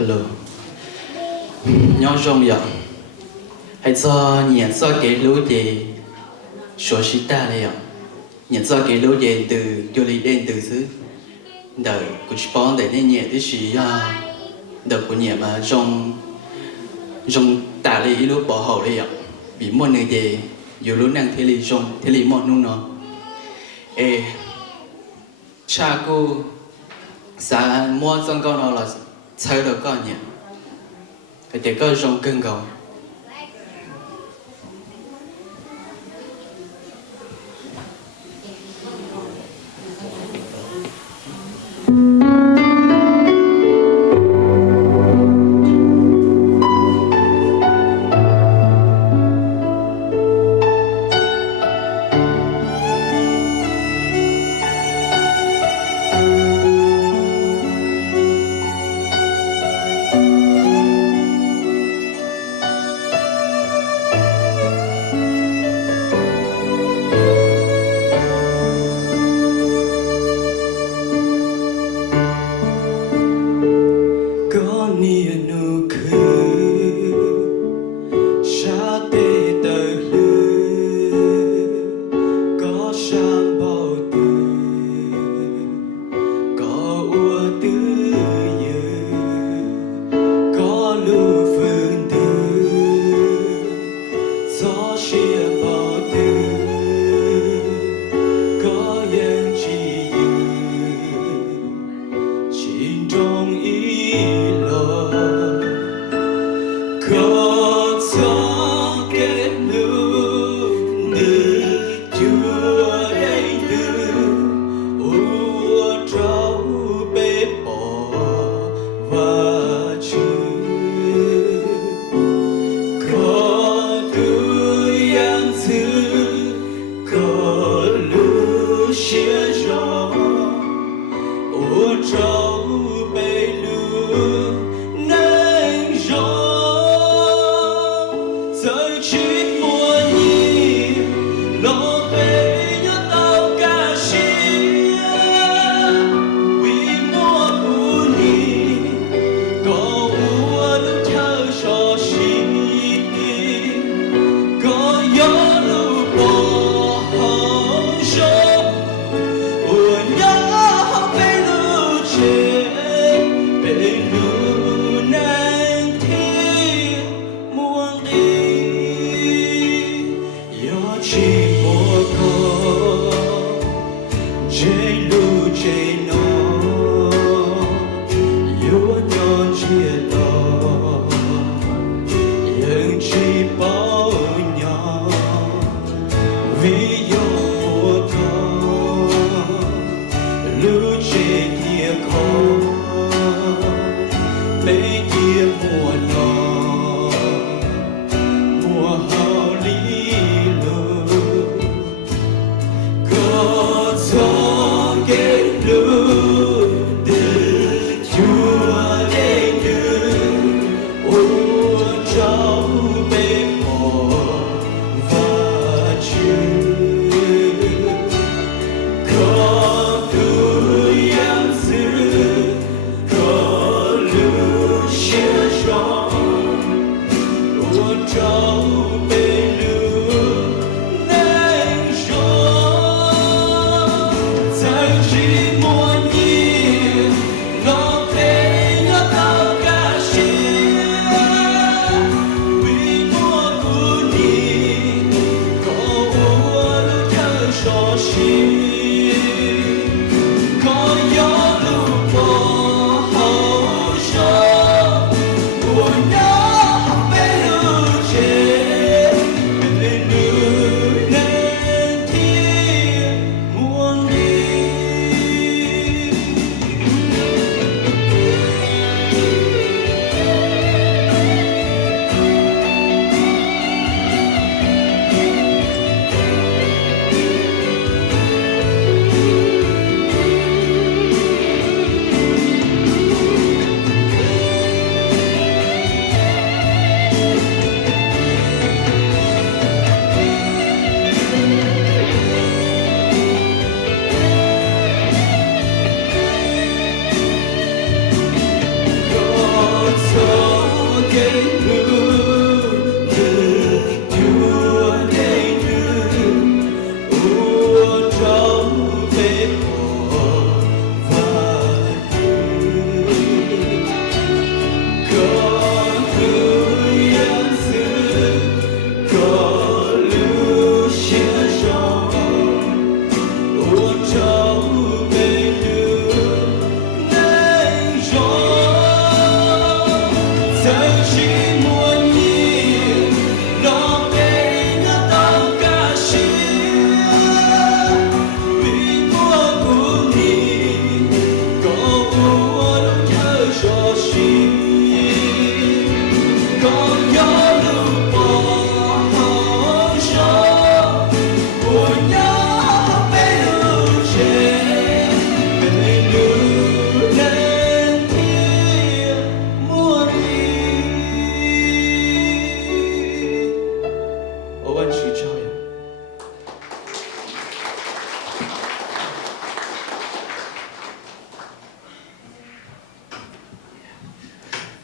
Hello, nhau rong ya, hãy cho nhận ra cái lối để số sĩ ta này ya, nhận ra cái lối để từ cho lý đến từ xứ, đời của bọn để nên nhẹ cái gì ya, đời của nhẹ mà rong ta lý lúc bỏ hậu này ya, vì mọi người để dù lúc năng thế lý mọi nung nó, cha cô sa mua trong con nó là chơi được con nhỉ, để có rong cưng cầu.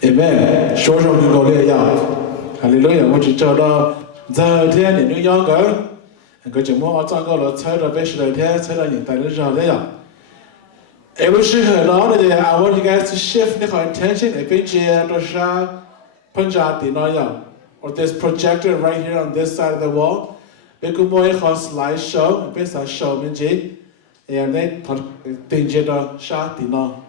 Amen. Số trong cái câu lệ ya. Hallelujah. Một chỉ cho đó giờ thế này nó nhớ cái chừng mua ở trong cái là chơi là biết rồi thế chơi là những tài liệu rồi đấy ya. Every shift now that I want you guys to shift the attention a bit to Shah Punjabi Noya or this projector right here on this side of the wall. Bekumoy has slideshow, a bit of show me and then thing Shah Tino.